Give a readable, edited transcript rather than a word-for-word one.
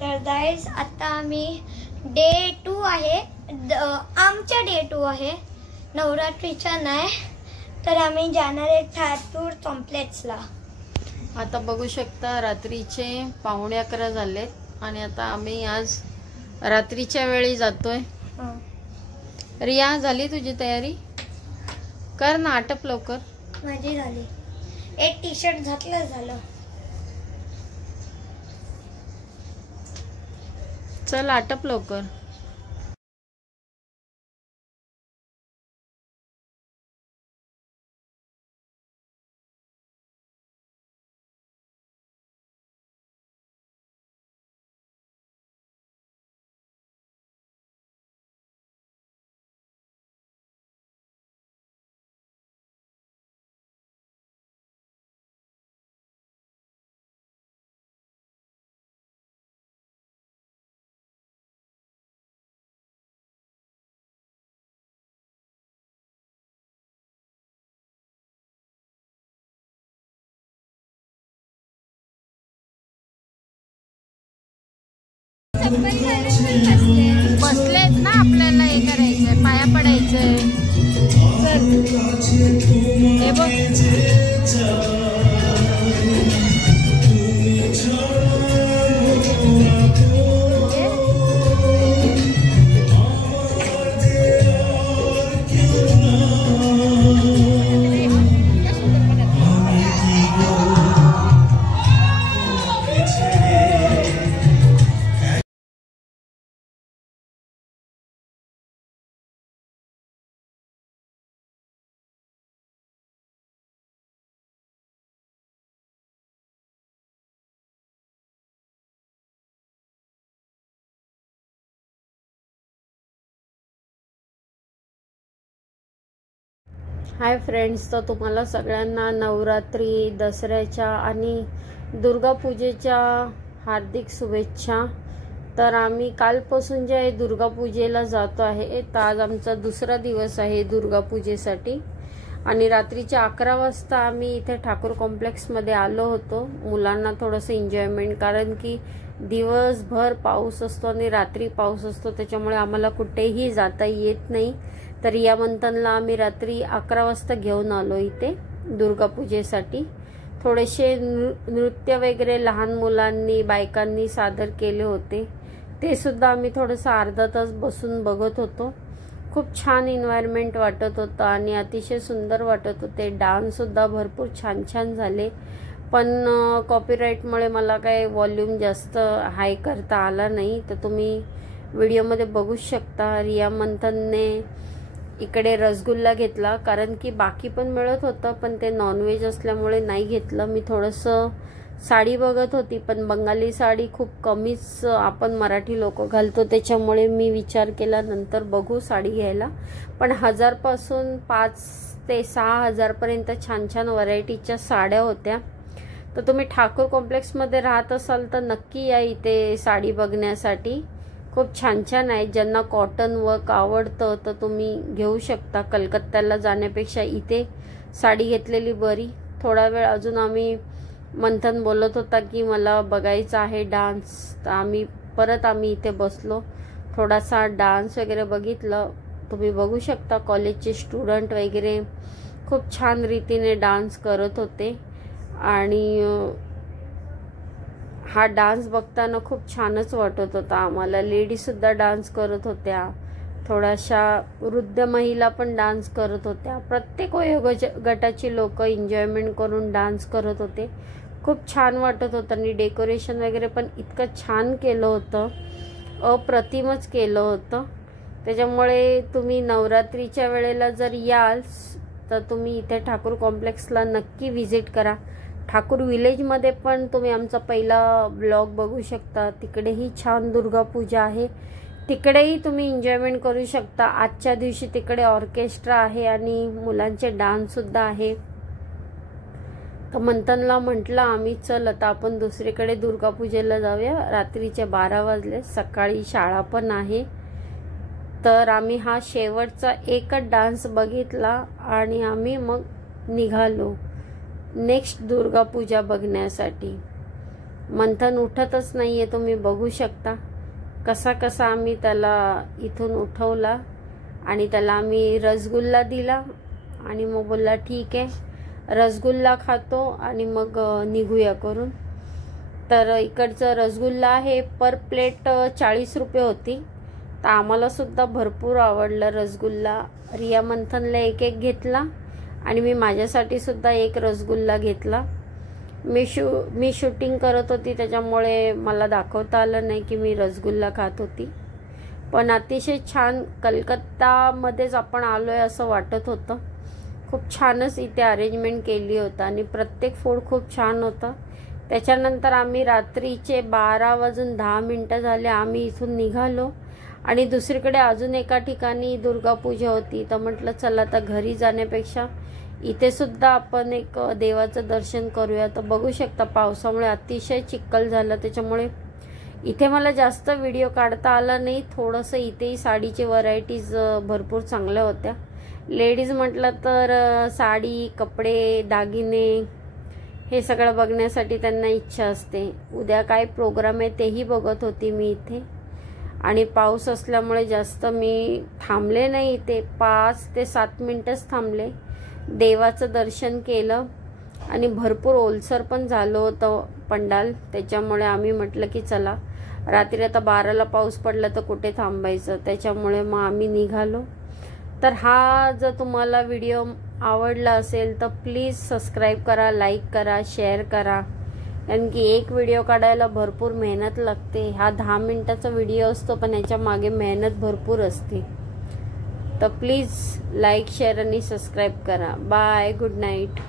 तर गाइस आता आम्ही डे 2 आहे, आमच्या डे 2 आहे, नवरात्रीचा नाही. तर आम्ही जाणार आहे ठाकूर कॉम्प्लेक्सला. आता बघू शकता रात्रीचे 11:15 झालेत आणि आता आम्ही आज रात्रीच्या वेळी जातोय. रिया झाली तुझी तयारी? कर ना, आटप लवकर. माझी झाली. एक टी शर्ट घातलं झालं. चल आटप लवकर. बसलेत ना, आपल्याला हे करायचंय, पाया पडायचंय. हे बघ हाय फ्रेंड्स, तर तुम्हाला सगळ्यांना नवरात्री, दसऱ्याच्या आणि दुर्गापूजेच्या हार्दिक शुभेच्छा. तर आम्ही कालपासून जे आहे दुर्गापूजेला जातो आहे. तर आज आमचा दुसरा दिवस आहे दुर्गापूजेसाठी आणि रात्रीच्या 11 वाजता आम्ही इथे ठाकूर कॉम्प्लेक्समध्ये आलो होतो. मुलांना थोडंसं एन्जॉयमेंट, कारण की दिवसभर पाऊस असतो आणि रात्री पाऊस असतो, त्याच्यामुळे आम्हाला कुठेही जाता येत नाही. तर या मंथनला आम्ही रात्री 11 वाजता घेऊन आलो इथे दुर्गापूजेसाठी. थोडेसे नृत्य वगैरे लहान मुलांनी, बायकांनी सादर केले होते, ते सुद्धा आम्ही थोडंसं अर्धा तास बसून बघत होतो. खूप छान एन्व्हायरमेंट वाटत होतं आणि अतिशय सुंदर वाटत होते. डान्स सुद्धा भरपूर छान छान झाले, पण कॉपीराईटमुळे मला काही व्हॉल्यूम जास्त हाय करता आला नाही. तर तुम्ही व्हिडिओमध्ये बघू शकता. रिया मंथनने इकडे रसगुल्ला घेतला, कारण की बाकी पण मिळत होतं, पण ते नॉनव्हेज असल्यामुळे नाही घेतलं. मी थोडंसं साडी बघत होती, पण बंगाली साडी खूप कमीच आपण मराठी लोक घालतो, त्याच्यामुळे मी विचार केला नंतर बघू साडी घ्यायला. पण 1000 पासून 5 ते 6000 पर्यंत छान छान व्हरायटीच्या साड्या होत्या. तर तुम्ही ठाकूर कॉम्प्लेक्समध्ये राहत असाल तर नक्की या इथे साडी बघण्यासाठी. खूप छान छान आहे. ज्यांना कॉटन वर्क आवडतं तर तुम्ही घेऊ शकता. कलकत्त्याला जाण्यापेक्षा इथे साडी घेतलेली बरी. थोडा वेळ अजून आम्ही, मंथन बोलत होता की मला बघायचा आहे डान्स, तर आम्ही इथे बसलो, थोडासा डान्स वगैरे बघितलं. तुम्ही बघू शकता कॉलेजचे स्टुडंट वगैरे खूप छान रीतीने डान्स करत होते आणि हा डान्स बघताना खूप छानच वाटत होता आम्हाला. लेडीजसुद्धा डान्स करत होत्या, थोड्याशा वृद्ध महिला पण डान्स करत होत्या. प्रत्येक वयोगटाची लोक एन्जॉयमेंट करून डान्स करत होते. खूप छान वाटत होतं आणि डेकोरेशन वगैरे पण इतकं छान केलं होतं, अप्रतिमच केलं होतं. त्याच्यामुळे तुम्ही नवरात्रीच्या वेळेला जर याल तर तुम्ही इथे ठाकूर कॉम्प्लेक्सला नक्की व्हिजिट करा. ठाकूर विलेजमध्ये पण तुम्ही आमचा पहिला ब्लॉग बघू शकता. तिकडेही छान दुर्गापूजा आहे, तिकडेही तुम्ही एन्जॉयमेंट करू शकता. आजच्या दिवशी तिकडे ऑर्केस्ट्रा आहे आणि मुलांचे डान्ससुद्धा आहे. तर मंथनला म्हटलं आम्ही, चल आता आपण दुसरीकडे दुर्गापूजेला जाऊया. रात्रीचे 12 वाजले, सकाळी शाळा पण आहे. तर आम्ही हा शेवटचा एकच डान्स बघितला आणि आम्ही मग निघालो नेक्स्ट दुर्गापूजा बघण्यासाठी. मंथन उठतच नाहीये, तुम्ही बघू शकता कसा कसा आम्ही त्याला इथून उठवला आणि त्याला आम्ही रसगुल्ला दिला आणि मग बोलला ठीक आहे रसगुल्ला खातो आणि मग निघूया करून. तर इकडचं रसगुल्ला आहे पर प्लेट 40 रुपये होती. तर आम्हाला सुद्धा भरपूर आवडलं रसगुल्ला. रिया मंथनला एक एक घेतला आणि मी माझ्यासाठी सुद्धा एक रसगुल्ला घेतला. मी शूटिंग करत होती त्याच्यामुळे मला दाखवता आलं नाही की मी रसगुल्ला खात होती. पण अतिशय छान, कलकत्तामध्येच आपण आलोय असं वाटत होतं. खूप छानच इथे अरेंजमेंट केली होती आणि प्रत्येक फूड खूप छान होतं. त्याच्यानंतर आम्ही रात्रीचे 12:10 झाले आम्ही इथून निघालो आणि दुसरीकडे अजून एका ठिकाणी दुर्गापूजा होती. तर म्हटलं चला आता घरी जाण्यापेक्षा इथे सुद्धा आपण एक देवाचं दर्शन करूया. तर बघू शकता पावसामुळे अतिशय चिखल झालं, त्याच्यामुळे इथे मला जास्त व्हिडिओ काढता आला नाही. थोडंसं इथेही साडीची व्हरायटीज भरपूर चांगल्या होत्या. लेडीज म्हटलं तर साडी, कपडे, दागिने हे सगळं बघण्यासाठी त्यांना इच्छा असते. उद्या काय प्रोग्राम आहे तेही बघत होती मी इथे. आणि पाऊस असल्यामुळे जास्त मी थांबले नाही इथे, 5 ते 7 मिनिटच थांबले. देवाचं दर्शन केलं आणि भरपूर ओलसर पण झालं होतं पंडाल. त्याच्यामुळे आम्ही म्हटलं की चला रात्री आता 12ला पाऊस पडला तर कुठे थांबायचं, त्याच्यामुळे मग आम्ही निघालो. तर हा जर तुम्हाला व्हिडिओ आवडला असेल तर प्लीज सबस्क्राईब करा, लाईक करा, शेअर करा. कारण की एक व्हिडिओ काढायला भरपूर मेहनत लागते. हा 10 मिनिटाचा व्हिडिओ असतो पण याच्या मागे मेहनत भरपूर असते. तर प्लीज लाईक, शेअर आणि सबस्क्राईब करा. Bye, good night.